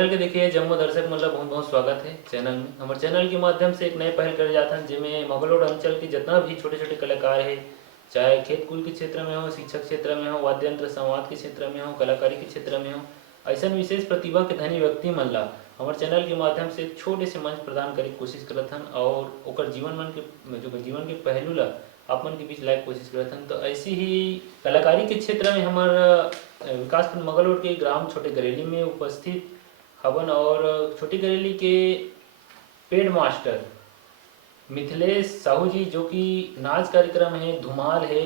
Channel के देखिए जम्मू दर्शक मन ला बहुत बहुत स्वागत है चैनल में। हमारे चैनल के माध्यम से एक नए पहल करे जात हन जिसमें मंगलोड अंचल के जितना भी छोटे छोटे कलाकार है, चाहे खेत कुल के क्षेत्र में हो, शिक्षक क्षेत्र में हो, वाद्य यंत्र संवाद के क्षेत्र में हो, कलाकारी के क्षेत्र में हो, ऐसा विशेष प्रतिभा के धनी व्यक्ति मन ला हमारे चैनल के माध्यम से एक छोटे से मंच प्रदान करे कोशिश करत हन और ओकर जीवन के पहलू ला आप मन के बीच लाइव कोशिश करत हन। तो ऐसी ही कलाकारी के क्षेत्र में हमारा विकासखंड मंगलोड के ग्राम छोटे गरेली में उपस्थित हवन और छोटी गरेली के पेड मास्टर मिथिलेश साहू जी जो कि नाच कार्यक्रम है, धुमाल है,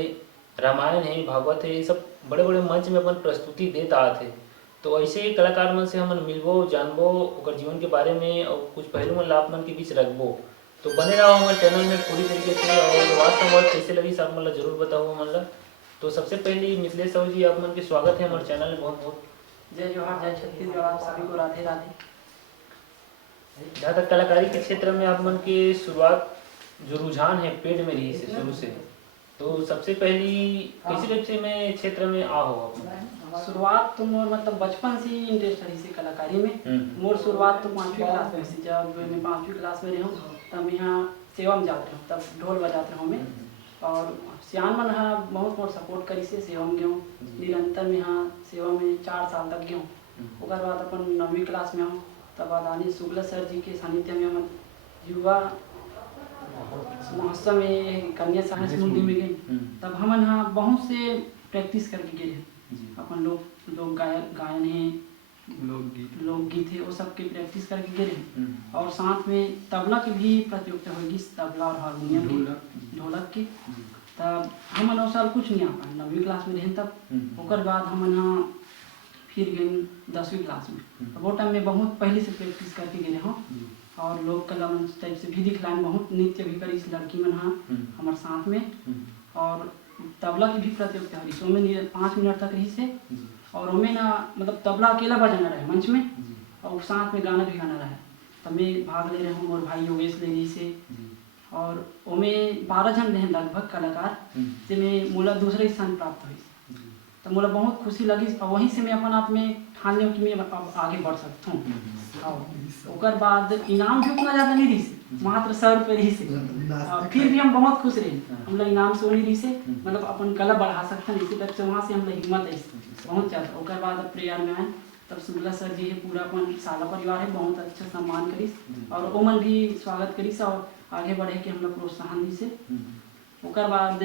रामायण है, भागवत है, ये सब बड़े बड़े मंच में अपन प्रस्तुति देता आते। तो ऐसे ही कलाकार मन से हमन मिलबो, जानबो ओकर जीवन के बारे में और कुछ पहलू मन आप मन के बीच रखबो। तो बने रहो हमारे चैनल में पूरी तरीके से और बात संवाद कैसे लगी आप मन ला जरूर बताओ मन ला। तो सबसे पहले मिथिलेश साहू जी आप मन के स्वागत है हमारे चैनल में, बहुत बहुत जय जोहार, जय छत्तीसगढ़, आप सभी को राधे राधे। जहाँ तक कलाकारी के क्षेत्र में आप मन के शुरुआत जो रुझान है पेड़ में रही से शुरू से, तो सबसे पहली कैसे में क्षेत्र में आओ आप? शुरुआत तो मोर मतलब बचपन से ही इंटरेस्ट रही से कलाकारी में। मोर शुरुआत तो 5वीं क्लास में से, जब मैं 5वीं क्लास में रहूँ तब यहाँ सेवा में जाते रहूँ, तब ढोल बजाते रहूँ मैं। और सियान मन हाँ बहुत मोर सपोर्ट करी से सेवा में गयूँ, निरंतर में यहाँ सेवा में 4 साल तक गयूँ। ओकर बाद अपन 9वीं क्लास में हूँ, तब आदरणीय शुक्ला सर जी के सानिध्य में हम युवा महोत्सव में कन्या साहस मुंडी में गए। तब हम यहाँ बहुत से प्रैक्टिस करके गए हैं। अपन लोग गायन है, लोकगीत है, वो सब के प्रैक्टिस करके गए हैं। और साथ में तबला की भी प्रतियोगिता होगी, तबला और हारमोनियम की, ढोलक की। तब हम 9 साल कुछ नहीं आ पाए, 9वीं क्लास में रहे तब। ओकर बाद हम यहाँ फिर गए 10वीं क्लास में। वो टाइम में बहुत पहले से प्रैक्टिस करके गए हूँ और लोक कला मंच टाइप से भी दिखलाए, बहुत नृत्य भी करी लड़की मन हाँ हमारे साथ में। और तबला की भी प्रतियोगिता हुई, सो में 5 मिनट तक रही से। और उनमें ना मतलब तबला अकेला बजाना रहे मंच में और साथ में गाना भी गाना रहे। तब मैं भाग ले रहे हूँ और भाई योगेश ले रही से। और उनमें 12 जन रहे लगभग कलाकार, जिसमें मोला दूसरे स्थान प्राप्त हुई। तो मोला बहुत खुशी लगी और वहीं से मैं अपन आप में ठान लिया कि मैं अब आगे बढ़ सकता हूँ। ओकर बाद इनाम भी उतना ज़्यादा नहीं रही, मात्र 100 रुपये रही से। फिर भी हम बहुत खुश रहे, हम लोग इनाम से नहीं रही से, मतलब अपन कला बढ़ा सकते हैं इसी तरह से। वहाँ से हम लोग हिम्मत है बहुत ज़्यादा। ओकर बाद अब प्रेयर में आए, तब शुक्ला सर जी है, पूरा अपन साला परिवार है, बहुत अच्छा सम्मान करीस और ओमन भी स्वागत करीस और आगे बढ़े कि हम लोग प्रोत्साहन दी से। ओकर बाद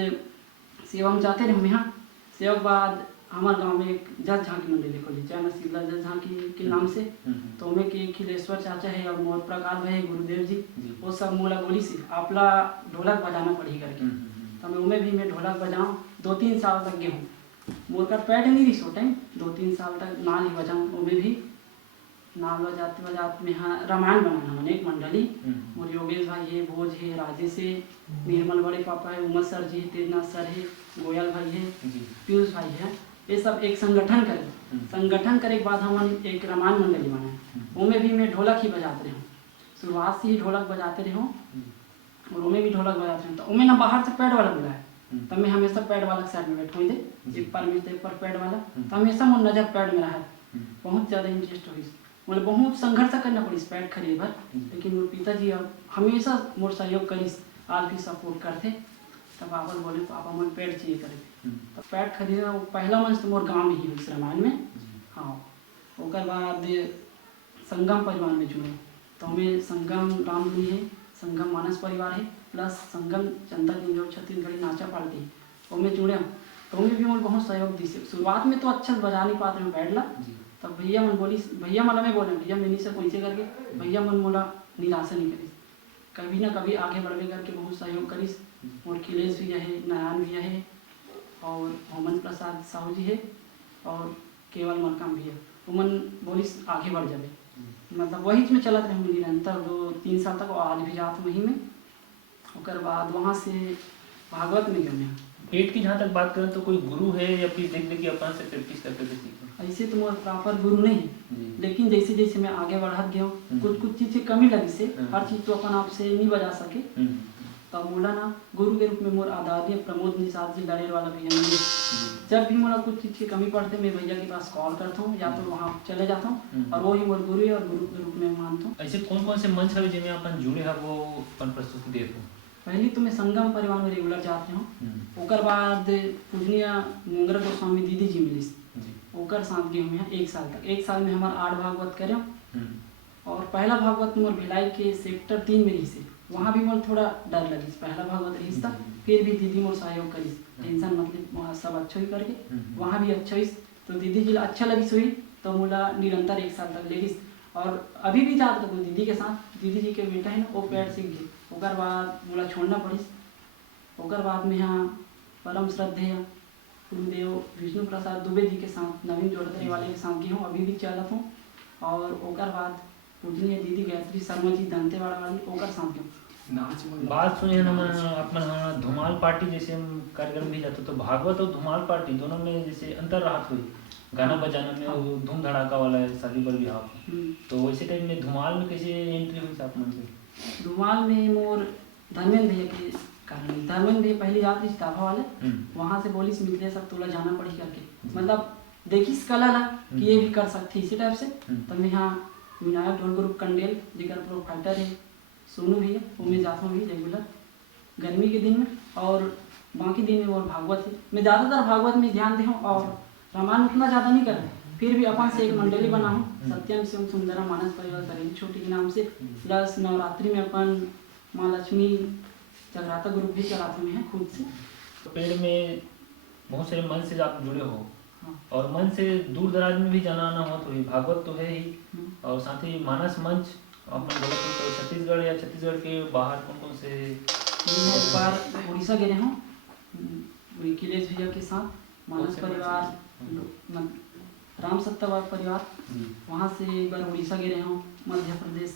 सेवा में जाते रहे यहाँ। सेवा के बाद हमारे गांव में एक जज झांकी मंडली खोली, जय नसीबला जज झांकी के नाम से। तो उनमें के खिलेश्वर चाचा है और मोहन प्रकार भाई गुरुदेव जी, वो सब मोला बोली से आपला ढोलक बजाना पड़ी करके। तो मैं उनमें भी मैं ढोलक बजाऊँ, 2-3 साल तक गया हूँ। मोर का पैड नहीं रही सो टाइम, 2-3 साल तक नाल ही बजाऊँ। उनमें भी नाल बजाते बजाते में हाँ रामायण बनाना मैंने एक मंडली। और योगेश भाई है, भोज है, राजेश है, निर्मल बड़े पापा है, उमर सर जी है, तेजनाथ सर है, गोयल भाई है, पीयूष भाई है, ये सब एक संगठन करे। संगठन करे के बाद हम एक रामायण मंडली बनाए, उनमें भी मैं ढोलक ही बजाते रहूँ। शुरुआत से ही ढोलक बजाते रहूँ और उनमें भी ढोलक बजाते रहूँ। तो उनमें ना बाहर से पैड वाला बुलाए, तब मैं हमेशा पैड वाला साइड में बैठूँ दे, एक पर में एक पर पैड वाला। तो हमेशा मोर नजर पैड में रहा, बहुत ज़्यादा इंटरेस्ट हुई। मुझे बहुत संघर्ष करना पड़ी पैड खरीद भर, लेकिन मोर पिताजी अब हमेशा मोर सहयोग करी, आज भी सपोर्ट करते। तब पापा बोले पापा मन पैड चाहिए करे, तो पैड खरीदना पहला मंच तो मोर गाँव में ही हुई रामायण में। हाँ ओकर बाद संगम परिवार में जुड़े, तो हमें संगम रामली है, संगम मानस परिवार है, प्लस संगम जनता जो छत्तीसगढ़ी नाचा पार्टी उनमें जुड़े। तो उनमें भी मोर बहुत सहयोग दी से। शुरुआत में तो अच्छा बजा नहीं पाते हैं पैड ला, तब भैया मन बोली, भैया मन हमें बोले भैया मैंने से पैसे करके, भैया मन मोला निराशा नहीं करी, कभी ना कभी आगे बढ़वे करके बहुत सहयोग करीस। और खिलेश भैया है, नारायण भैया है और मोहम्मद प्रसाद साहू जी है और केवल मरकाम भैया, वो मन बोलिस आगे बढ़ जाए। मतलब वही में चलत रहे निरंतर 2-3 साल तक, और आज भी जात वहीं में। ओकर बाद वहाँ से भागवत में गए। पेट की जहाँ तक बात करें तो कोई गुरु है या फिर देख देख के अपन से प्रैक्टिस करके सीखे? ऐसे तो मोर प्रॉपर गुरु नहीं, लेकिन जैसे जैसे मैं आगे बढ़त गया कुछ कुछ चीज़ से कमी लगी से, हर चीज़ तो अपन आप से नहीं बजा सके। तब मोला ना गुरु के रूप में मोर आदरणीय प्रमोद निषाद जी लड़ेर वाला भैया मिले। जब भी मोला कुछ चीज़ की कमी पड़ते मैं भैया के पास कॉल करता हूँ या तो वहाँ चले जाता हूँ और वो ही मोर गुरु है और गुरु के रूप में मानता हूँ। ऐसे कौन कौन से मंच है जिनमें अपन जुड़े हैं वो अपन प्रस्तुति देते हो? पहले तो मैं संगम परिवार में रेगुलर जाते हूँ, ओकर बाद पूजनीय मुंगरा गोस्वामी दीदी जी मिली ओकर साथ गए हुए हैं 1 साल तक। 1 साल में हमारा 8 भागवत करे और पहला भागवत मोर भिलाई के सेक्टर 3 में रही से वहाँ भी मोर थोड़ा डर लगी। पहला भागवत रही था फिर भी दीदी मोर सहयोग करी, टेंशन मतलब वहाँ सब अच्छा ही करके वहाँ भी अच्छा ही तो दीदी जी अच्छा लगी हुई तो मोला निरंतर 1 साल तक लेगी और अभी भी जात रखो दीदी के साथ। दीदी जी के बेटा है ना वो पैर सीख गए, ओकर बाद मोला छोड़ना पड़ी। ओकर बाद में यहाँ परम श्रद्धेय गुरुदेव विष्णु प्रसाद दुबे जी के साथ नवीन जोड़ते वाले के साथ गई हूँ, अभी भी चलत हूँ। और ओकर बाद पूजनीय दीदी गायत्री शर्मा जी दंतेवाड़ा वाली ओकर साथ गई हूँ। बात सुनिए ना अपन हाँ धुमाल पार्टी जैसे हम कार्यक्रम भी जाते तो भागवत और धुमाल पार्टी दोनों में जैसे अंतर रहा हुई गाना बजाना में वो धूम धड़ाका वाला है शादी पर विवाह तो वैसे टाइम में धुमाल में कैसे एंट्री हुई आप मन से? धुमाल में मोर धर्मेंद्र भैया के कारण धर्मेंद्र भैया पहली जात रही ताफा वाले वहाँ से बोली मिलते सब तोला जाना पड़ी करके मतलब देखिस कला ला कि ये भी कर सकती इसी टाइप से। तब मैं यहाँ विनायक ढोल ग्रुप कंडेल जिगर प्रो फाइटर है सोनू भैया वो मैं जाता हूँ रेगुलर गर्मी के दिन में और बाकी दिन में और भागवत है। मैं ज़्यादातर भागवत में ध्यान दे हूँ और रामायण उतना ज़्यादा नहीं कर फिर भी अपन से एक मंडली बना हूँ सत्यम शिवम सुंदरा मानस परिवार करेंगे छोटी के नाम से। प्लस नवरात्रि में अपन माँ लक्ष्मी जगराता ग्रुप भी चलाते हुए हैं खुद से। तो पेड़ में बहुत सारे मन से आप जुड़े हो और मन से दूर दराज में भी जाना आना हो तो भागवत तो है ही और साथ ही मानस मंच अपन बोले तो छत्तीसगढ़ या छत्तीसगढ़ के बाहर कौन कौन से? एक बार उड़ीसा गए हूँ अखिलेश भैया के साथ मानस परिवार राम सत्तावाग परिवार वहाँ से एक बार उड़ीसा गए रहे हूँ। मध्य प्रदेश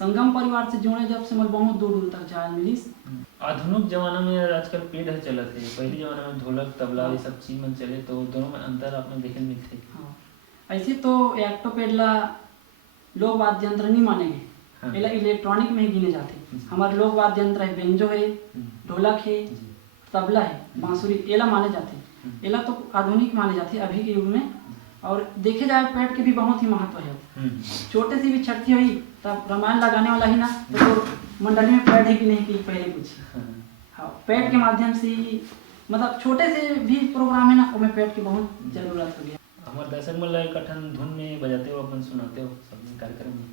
संगम परिवार से जुड़े जब से मैं बहुत दूर दूर तक जाए मिलीस। आधुनिक जमाना में आजकल पेड़ है चलत है पहले जमाना में ढोलक तबला ये सब चीज में चले तो दोनों में अंतर आपने देखे मिलते। हाँ ऐसे तो एक तो पेड़ला लोक वाद्य यंत्र नहीं मानेंगे पहला इलेक्ट्रॉनिक में ही गिने जाते। हमारे लोक वाद्य यंत्र है बेंजो है ढोलक है तबला है बांसुरी एला माने जाते एला तो आधुनिक माने जाते अभी के युग में। और देखे जाए पेड़ के भी बहुत ही महत्व है। छोटे सी भी छठी हुई तब रामायण लगाने वाला ही ना तो मंडली में पेड़ है कि नहीं कि पहले कुछ हाँ पेड़ के माध्यम से मतलब छोटे से भी प्रोग्राम है ना उसमें पेड़ की बहुत जरूरत हो गया। हमारे दर्शक मन एक कठन धुन में बजाते हो अपन सुनाते हो सब कार्यक्रम में।